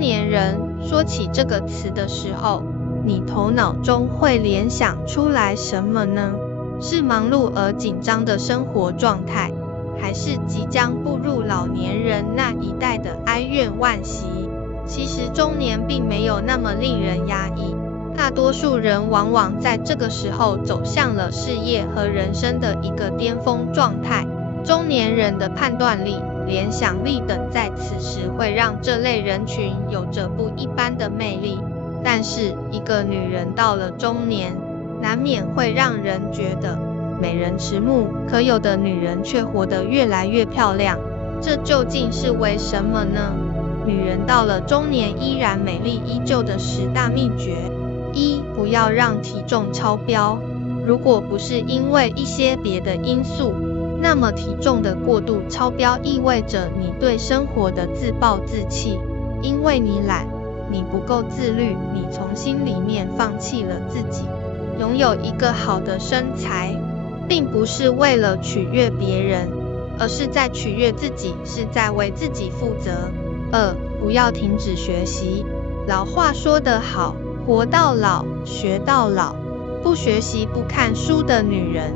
年人说起这个词的时候，你头脑中会联想出来什么呢？是忙碌而紧张的生活状态，还是即将步入老年人那一代的哀怨惋惜？其实中年并没有那么令人压抑，大多数人往往在这个时候走向了事业和人生的一个巅峰状态。中年人的判断力、联想力等在此时会让这类人群有着不一般的魅力。但是一个女人到了中年，难免会让人觉得美人迟暮，可有的女人却活得越来越漂亮，这究竟是为什么呢？女人到了中年依然美丽依旧的10大秘诀。1. 不要让体重超标。如果不是因为一些别的因素，那么体重的过度超标意味着你对生活的自暴自弃，因为你懒，你不够自律，你从心里面放弃了自己。拥有一个好的身材，并不是为了取悦别人，而是在取悦自己，是在为自己负责。2. 不要停止学习。老话说得好，活到老，学到老。不学习、不看书的女人，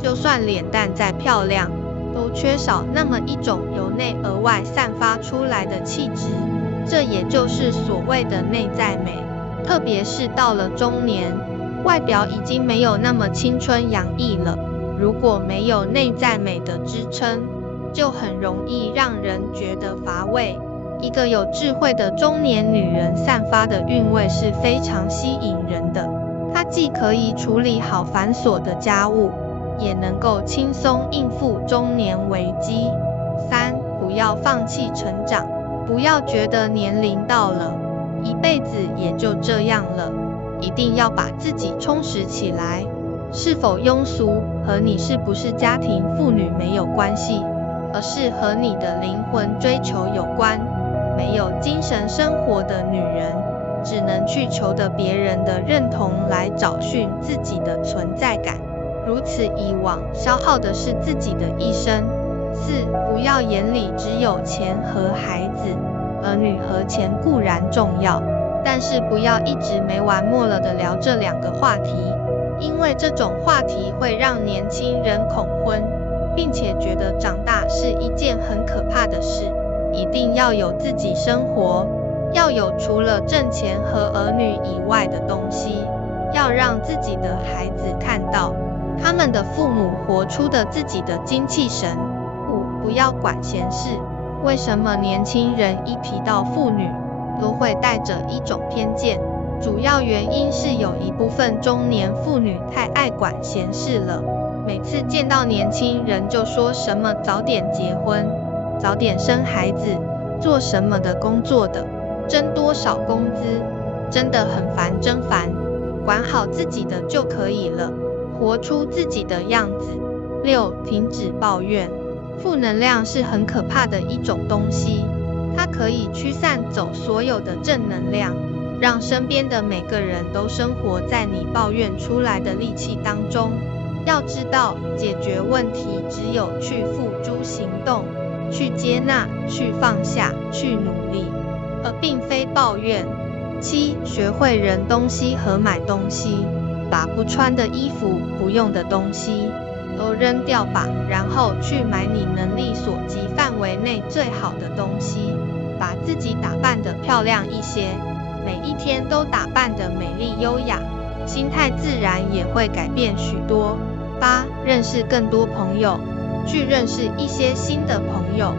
就算脸蛋再漂亮，都缺少那么一种由内而外散发出来的气质，这也就是所谓的内在美。特别是到了中年，外表已经没有那么青春洋溢了，如果没有内在美的支撑，就很容易让人觉得乏味。一个有智慧的中年女人散发的韵味是非常吸引人的，她既可以处理好繁琐的家务，也能够轻松应付中年危机。3. 不要放弃成长。不要觉得年龄到了，一辈子也就这样了，一定要把自己充实起来。是否庸俗和你是不是家庭妇女没有关系，而是和你的灵魂追求有关。没有精神生活的女人，只能去求得别人的认同来找寻自己的存在感，如此以往，消耗的是自己的一生。4. 不要眼里只有钱和孩子。儿女和钱固然重要，但是不要一直没完没了地聊这2个话题，因为这种话题会让年轻人恐婚，并且觉得长大是一件很可怕的事。一定要有自己生活，要有除了挣钱和儿女以外的东西，要让自己的孩子看到他们的父母活出的自己的精气神。5. 不要管闲事。为什么年轻人一提到妇女都会带着一种偏见？主要原因是有一部分中年妇女太爱管闲事了，每次见到年轻人就说什么早点结婚，早点生孩子，做什么的工作的，挣多少工资，真的很烦，真烦。管好自己的就可以了，活出自己的样子。6. 停止抱怨。负能量是很可怕的一种东西，它可以驱散走所有的正能量，让身边的每个人都生活在你抱怨出来的戾气当中。要知道，解决问题只有去付诸行动，去接纳，去放下，去努力，而并非抱怨。7. 学会扔东西和买东西。把不穿的衣服、不用的东西都扔掉吧，然后去买你能力所及范围内最好的东西，把自己打扮得漂亮一些，每一天都打扮得美丽优雅，心态自然也会改变许多。8. 认识更多朋友。去认识一些新的朋友，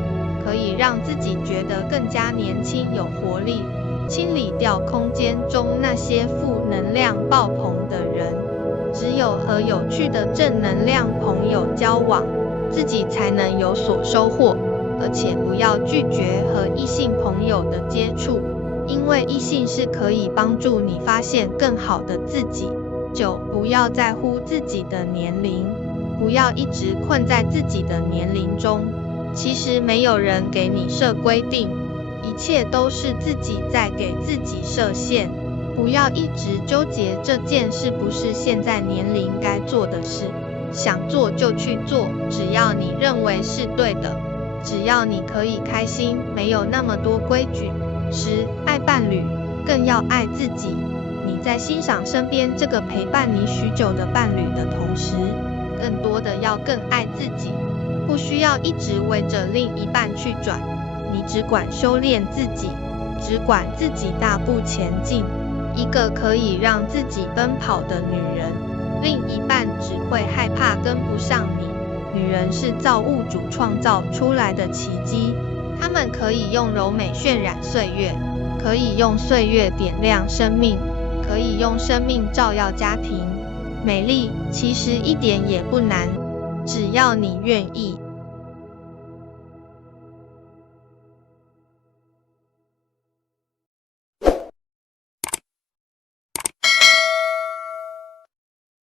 可以让自己觉得更加年轻有活力，清理掉空间中那些负能量爆棚的人。只有和有趣的正能量朋友交往，自己才能有所收获。而且不要拒绝和异性朋友的接触，因为异性是可以帮助你发现更好的自己。9. 不要在乎自己的年龄。不要一直困在自己的年龄中，其实没有人给你设规定，一切都是自己在给自己设限。不要一直纠结这件是不是现在年龄该做的事，想做就去做，只要你认为是对的，只要你可以开心，没有那么多规矩， 10. 爱伴侣，更要爱自己。你在欣赏身边这个陪伴你许久的伴侣的同时，更多的要更爱自己。不需要一直围着另一半去转，你只管修炼自己，只管自己大步前进。一个可以让自己奔跑的女人，另一半只会害怕跟不上你。女人是造物主创造出来的奇迹，她们可以用柔美渲染岁月，可以用岁月点亮生命，可以用生命照耀家庭。美丽其实一点也不难，只要你愿意。